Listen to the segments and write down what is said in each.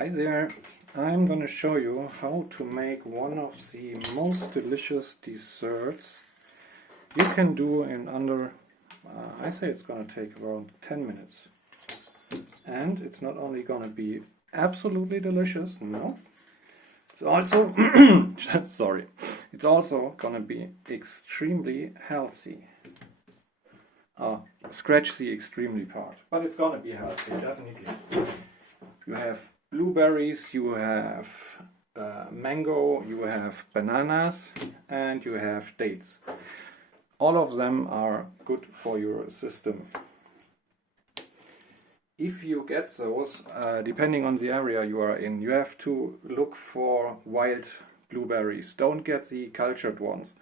Hi there, I'm gonna show you how to make one of the most delicious desserts you can do in under, I say it's gonna take around 10 minutes. And it's not only gonna be absolutely delicious, no, it's also, sorry, it's also gonna be extremely healthy. Scratch the extremely part, but it's gonna be healthy, definitely. You have blueberries, you have mango, you have bananas, and you have dates. All of them are good for your system. If you get those, depending on the area you are in, you have to look for wild blueberries. Don't get the cultured ones.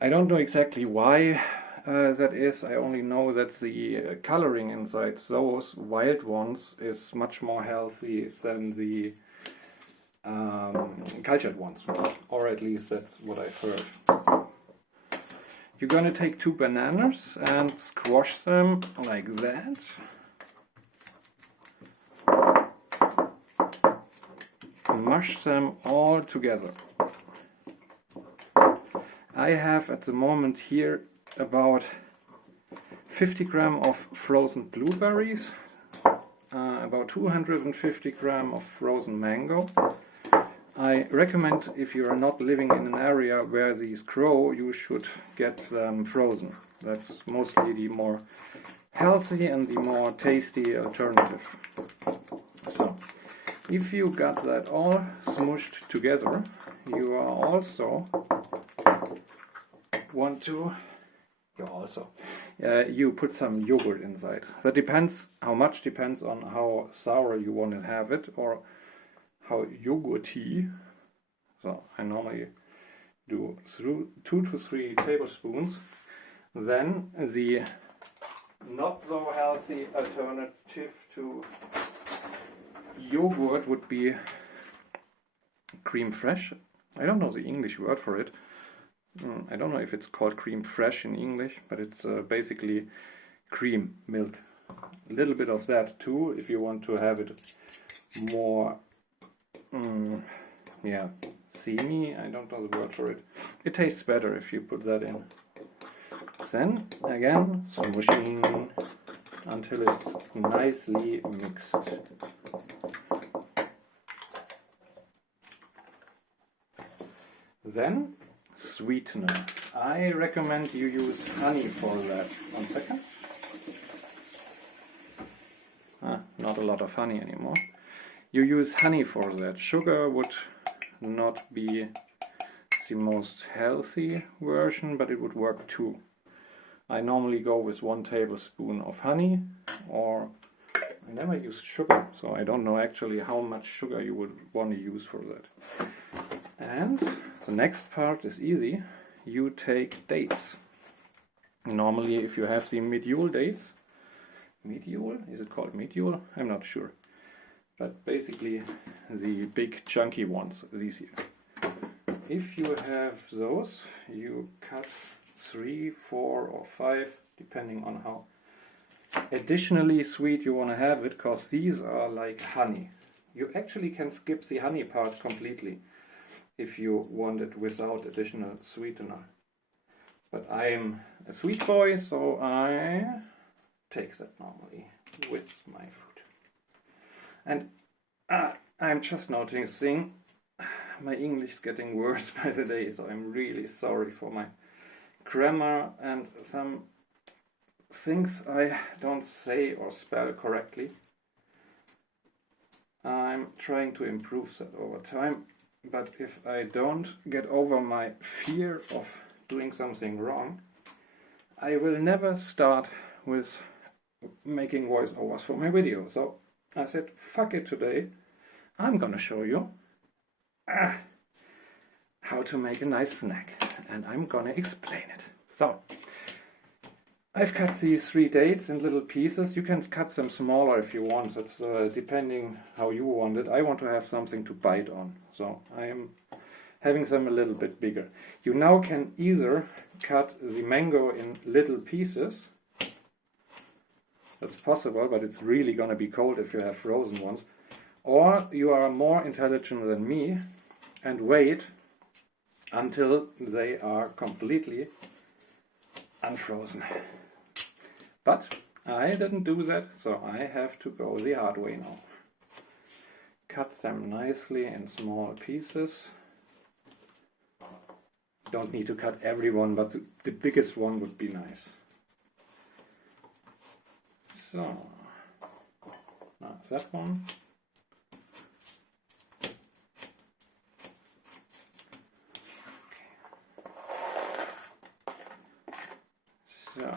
I don't know exactly why that is. I only know that the coloring inside those wild ones is much more healthy than the cultured ones, or at least that's what I've heard. You're gonna take 2 bananas and squash them like that. And mush them all together. I have at the moment here about 50 grams of frozen blueberries, about 250 grams of frozen mango. I recommend, if you are not living in an area where these grow, you should get them frozen. That's mostly the more healthy and the more tasty alternative. So, if you got that all smushed together, you are also want to you put some yogurt inside. That depends, how much depends on how sour you want to have it or how yogurty. So I normally do 2 to 3 tablespoons. Then the not so healthy alternative to yogurt would be creme fraiche. I don't know the English word for it. I don't know if it's called creme fraiche in English, but it's basically cream milk. A little bit of that too, if you want to have it more, seamy. I don't know the word for it. It tastes better if you put that in. Then again, smushing until it's nicely mixed. Then sweetener. I recommend you use honey for that. 1 second. Not a lot of honey anymore. You use honey for that. Sugar would not be the most healthy version, but it would work too. I normally go with 1 tablespoon of honey, or I never used sugar, so I don't know actually how much sugar you would want to use for that. And the next part is easy. You take dates. Normally, if you have the medjool dates, is it called medjool? I'm not sure. But basically the big chunky ones, these here. If you have those, you cut 3, 4 or 5, depending on how additionally sweet you want to have it, because these are like honey. You actually can skip the honey part completely if you want it without additional sweetener. But I am a sweet boy, so I take that normally with my food. And I'm just noticing my English is getting worse by the day, so I'm really sorry for my grammar and some things I don't say or spell correctly. I'm trying to improve that over time. But if I don't get over my fear of doing something wrong, I will never start with making voiceovers for my video. So I said, fuck it today. I'm gonna show you how to make a nice snack. And I'm gonna explain it. So, I've cut these 3 dates in little pieces. You can cut them smaller if you want. That's depending how you want it. I want to have something to bite on, so I am having them a little bit bigger. You now can either cut the mango in little pieces. That's possible, but it's really gonna be cold if you have frozen ones. Or you are more intelligent than me and wait until they are completely unfrozen. But I didn't do that, so I have to go the hard way now. Cut them nicely in small pieces. Don't need to cut every one, but the biggest one would be nice. So, now that one. So,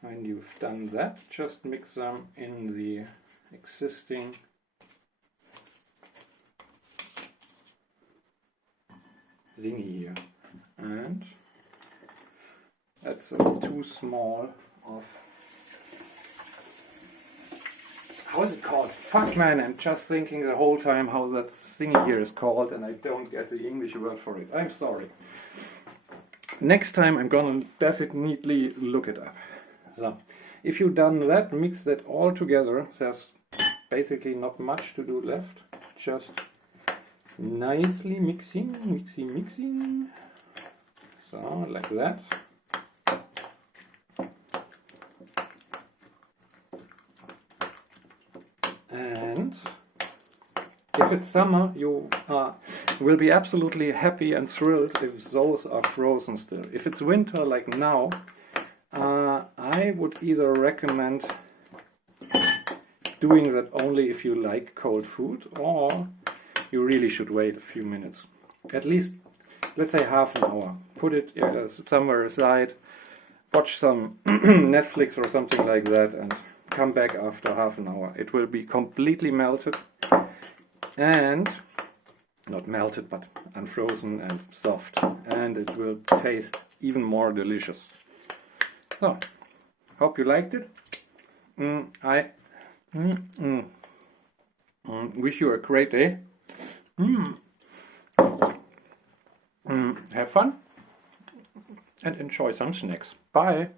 when you've done that, just mix them in the existing thingy here. And that's a little too small of... How is it called? Fuck man, I'm just thinking the whole time how that thingy here is called and I don't get the English word for it. I'm sorry. Next time I'm gonna definitely look it up. So, if you've done that, mix that all together. There's basically not much to do left. Just nicely mixing. So, like that. And if it's summer, you will be absolutely happy and thrilled if those are frozen still. If it's winter like now, I would either recommend doing that only if you like cold food, or you really should wait a few minutes. At least, let's say half an hour. Put it somewhere aside, watch some Netflix or something like that, and come back after half an hour. It will be completely melted, and not melted, but unfrozen and soft, and it will taste even more delicious. So, hope you liked it. I wish you a great day. Have fun and enjoy some snacks. Bye.